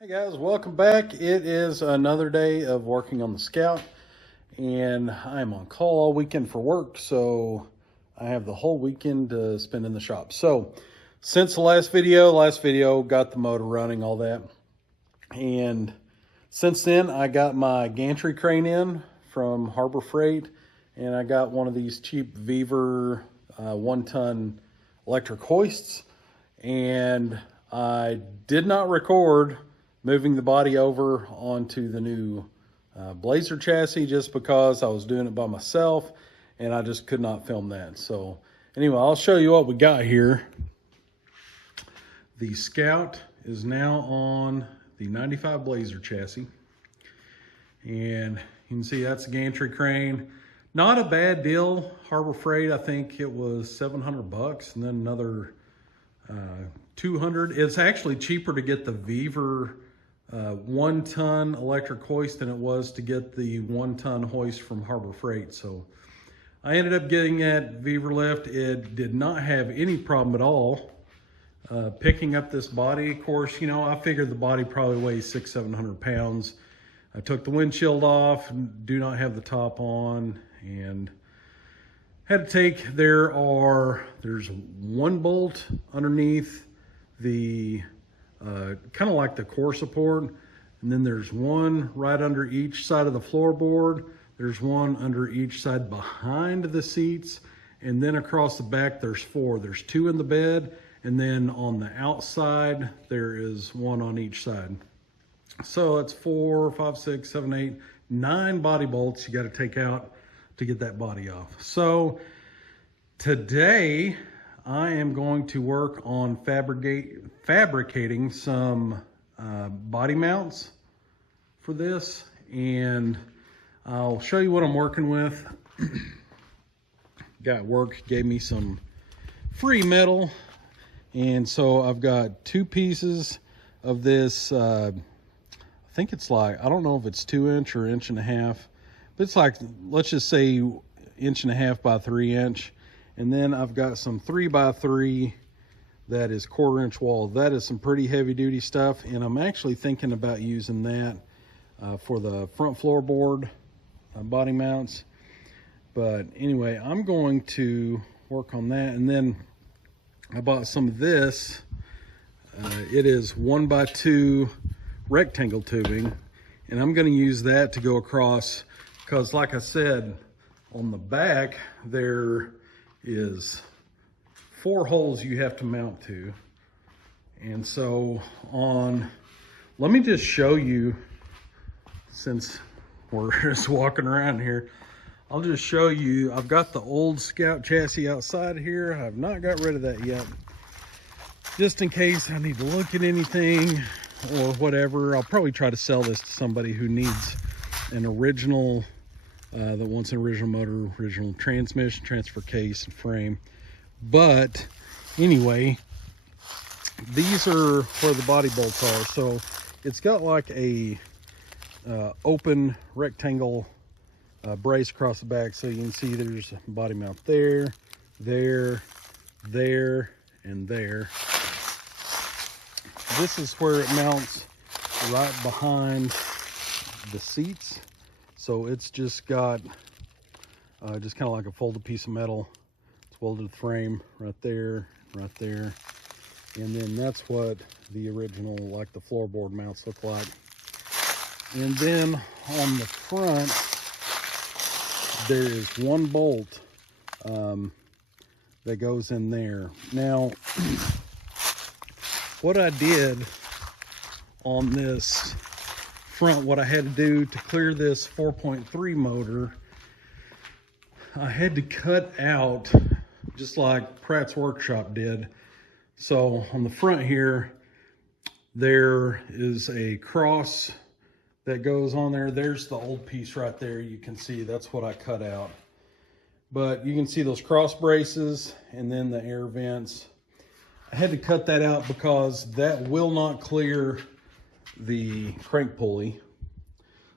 Hey guys, welcome back. It is another day of working on the Scout, and I'm on call all weekend for work, so I have the whole weekend to spend in the shop. So since the last video got the motor running, all that, and since then I got my gantry crane in from Harbor Freight, and I got one of these cheap Beaver 1-ton electric hoists, and I did not record moving the body over onto the new Blazer chassis just because I was doing it by myself and I just could not film that. So anyway, I'll show you what we got here. The Scout is now on the 95 Blazer chassis, and you can see that's a gantry crane. Not a bad deal. Harbor Freight, I think it was $700, and then another 200. It's actually cheaper to get the Beaver 1-ton electric hoist than it was to get the 1-ton hoist from Harbor Freight. So I ended up getting that Beaver lift. It did not have any problem at all picking up this body. Of course, you know, I figured the body probably weighs 600-700 pounds. I took the windshield off, do not have the top on, and had to take, there's one bolt underneath the kind of like the core support, and then there's one right under each side of the floorboard. There's one under each side behind the seats, and then across the back there's four. There's two in the bed, and then on the outside there is one on each side. So it's 4, 5, 6, 7, 8, 9 body bolts you got to take out to get that body off. So today I am going to work on fabricating some body mounts for this, and I'll show you what I'm working with. Got work, gave me some free metal, and so I've got 2 pieces of this. I think it's like, I don't know if it's 2-inch or 1.5 inch, but it's like, let's just say 1.5 by 3 inch. And then I've got some 3x3 that is 1/4 inch wall. That is some pretty heavy duty stuff, and I'm actually thinking about using that for the front floorboard body mounts. But anyway, I'm going to work on that. And then I bought some of this. It is 1x2 rectangle tubing, and I'm going to use that to go across, because like I said, on the back there is 4 holes you have to mount to. And so let me just show you, since we're just walking around here, I'll just show you. I've got the old Scout chassis outside here. I've not got rid of that yet, just in case I need to look at anything or whatever. I'll probably try to sell this to somebody who needs an original, that wants an original motor, original transmission, transfer case, and frame. But anyway, these are where the body bolts are. So it's got like a open rectangle brace across the back, so you can see there's a body mount there, there, and there. This is where it mounts right behind the seats. So it's just got just kind of like a folded piece of metal. It's welded to the frame right there, and then that's what the original, like the floorboard mounts, look like. And then on the front there is one bolt that goes in there. Now what I did on this front, what I had to do to clear this 4.3 motor, I had to cut out, just like Pratt's Workshop did. So on the front here, there is a cross that goes on there. There's the old piece right there. You can see that's what I cut out. But you can see those cross braces and then the air vents. I had to cut that out because that will not clear the crank pulley.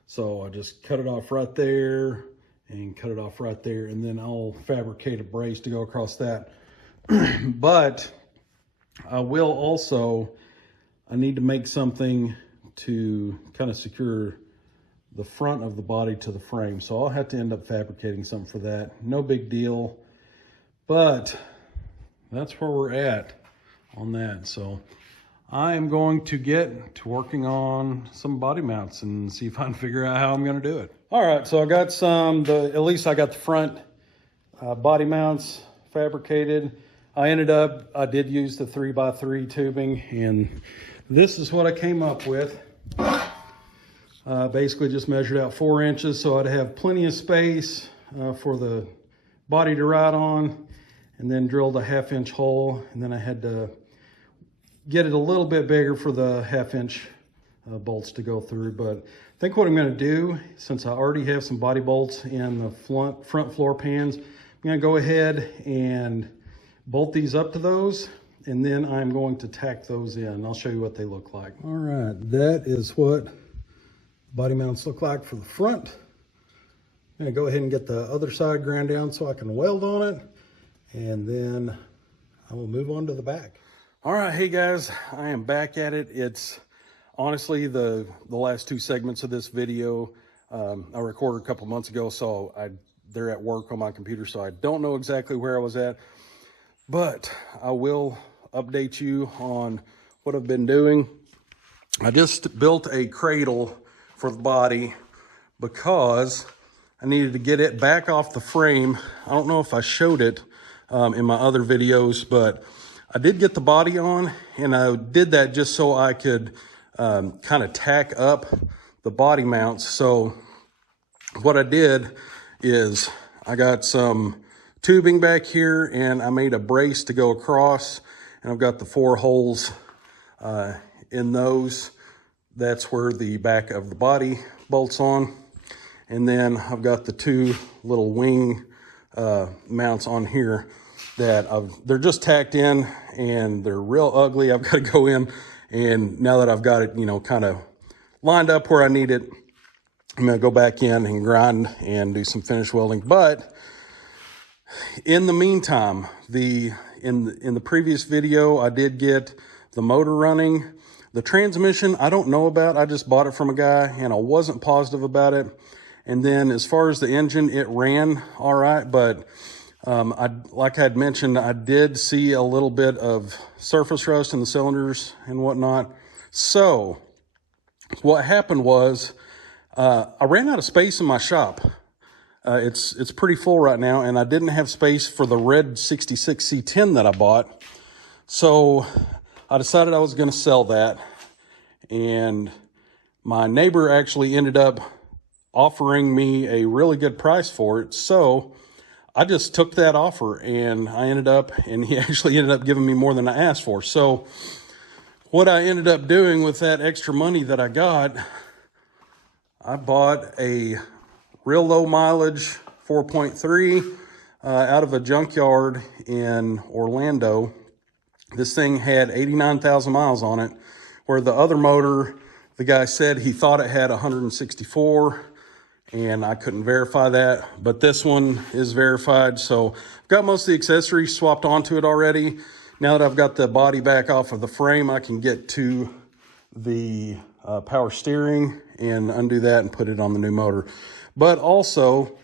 So I just cut it off right there and cut it off right there, and then I'll fabricate a brace to go across that. But I will also, I need to make something to kind of secure the front of the body to the frame. So I'll have to end up fabricating something for that. No big deal, but that's where we're at on that. So I am going to get to working on some body mounts and see if I can figure out how I'm going to do it. All right, so I got at least I got the front body mounts fabricated. I did use the 3x3 tubing, and this is what I came up with. Basically just measured out 4 inches so I'd have plenty of space for the body to ride on, and then drilled a 1/2 inch hole, and then I had to get it a little bit bigger for the 1/2 inch bolts to go through. But I think what I'm going to do, since I already have some body bolts in the front floor pans, I'm going to go ahead and bolt these up to those, and then I'm going to tack those in. I'll show you what they look like. All right, that is what body mounts look like for the front. I'm going to go ahead and get the other side ground down so I can weld on it, and then I will move on to the back. All right, hey guys, I am back at it. It's honestly the last 2 segments of this video I recorded a couple months ago, so they're at work on my computer, so I don't know exactly where I was at, but I will update you on what I've been doing. I just built a cradle for the body because I needed to get it back off the frame. I don't know if I showed it in my other videos, but I did get the body on, and I did that just so I could kind of tack up the body mounts. So what I did is I got some tubing back here, and I made a brace to go across, and I've got the 4 holes in those. That's where the back of the body bolts on. And then I've got the 2 little wing mounts on here that they're just tacked in, and they're real ugly. I've got to go in, and now that I've got it, you know, kind of lined up where I need it, I'm going to go back in and grind and do some finish welding. But in the meantime, in the previous video, I did get the motor running. The transmission, I don't know about. I just bought it from a guy, and I wasn't positive about it. And then as far as the engine, it ran all right, but like I had mentioned, I did see a little bit of surface rust in the cylinders and whatnot. So what happened was I ran out of space in my shop. It's pretty full right now, and I didn't have space for the red 66 C10 that I bought. So I decided I was going to sell that, and my neighbor actually ended up offering me a really good price for it. So I just took that offer, and he actually ended up giving me more than I asked for. So what I ended up doing with that extra money that I got, I bought a real low mileage 4.3 out of a junkyard in Orlando. This thing had 89,000 miles on it, where the other motor, the guy said he thought it had 164, and I couldn't verify that, but this one is verified. So I've got most of the accessories swapped onto it already. Now that I've got the body back off of the frame, I can get to the power steering and undo that and put it on the new motor. But also,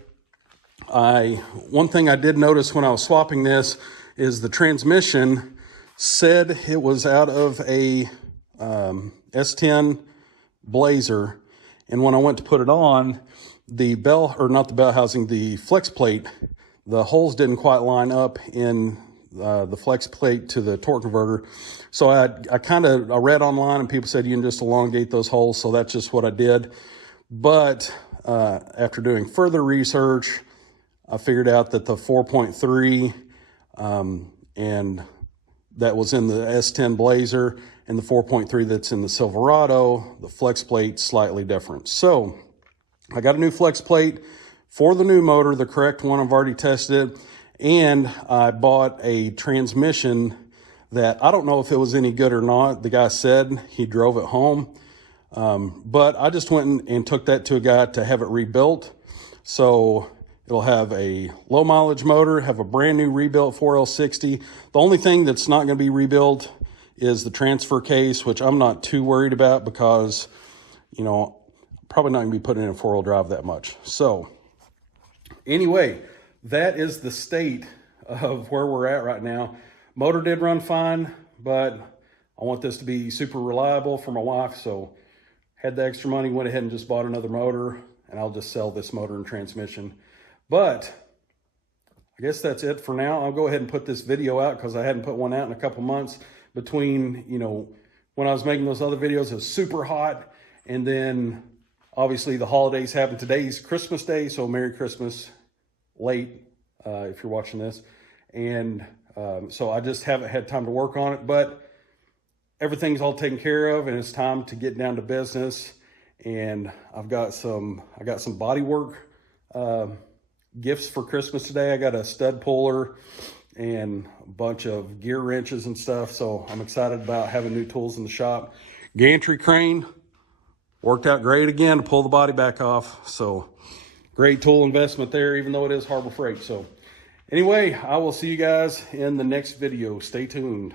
one thing I did notice when I was swapping this is the transmission said it was out of a S10 Blazer, and when I went to put it on, the the flex plate, the holes didn't quite line up in the flex plate to the torque converter. So I read online, and people said you can just elongate those holes, so that's just what I did. But after doing further research, I figured out that the 4.3 and that was in the S10 Blazer and the 4.3 that's in the Silverado, the flex plate slightly different. So I got a new flex plate for the new motor, the correct one. I've already tested it. And I bought a transmission that I don't know if it was any good or not. The guy said he drove it home. But I just went and took that to a guy to have it rebuilt. So it'll have a low mileage motor, have a brand new rebuilt 4L60. The only thing that's not going to be rebuilt is the transfer case, which I'm not too worried about because you know, probably not gonna be putting in a 4-wheel drive that much. So anyway, that is the state of where we're at right now. Motor did run fine, but I want this to be super reliable for my wife. So had the extra money, went ahead and just bought another motor, and I'll just sell this motor and transmission. But I guess that's it for now. I'll go ahead and put this video out because I hadn't put one out in a couple months. Between, you know, when I was making those other videos, it was super hot. And then obviously the holidays happened. Today's Christmas Day, so Merry Christmas late if you're watching this. And so I just haven't had time to work on it, but everything's all taken care of, and it's time to get down to business. And I got some body work gifts for Christmas today. I got a stud puller and a bunch of gear wrenches and stuff. So I'm excited about having new tools in the shop. Gantry crane worked out great again to pull the body back off. So great tool investment there, even though it is Harbor Freight. So anyway, I will see you guys in the next video. Stay tuned.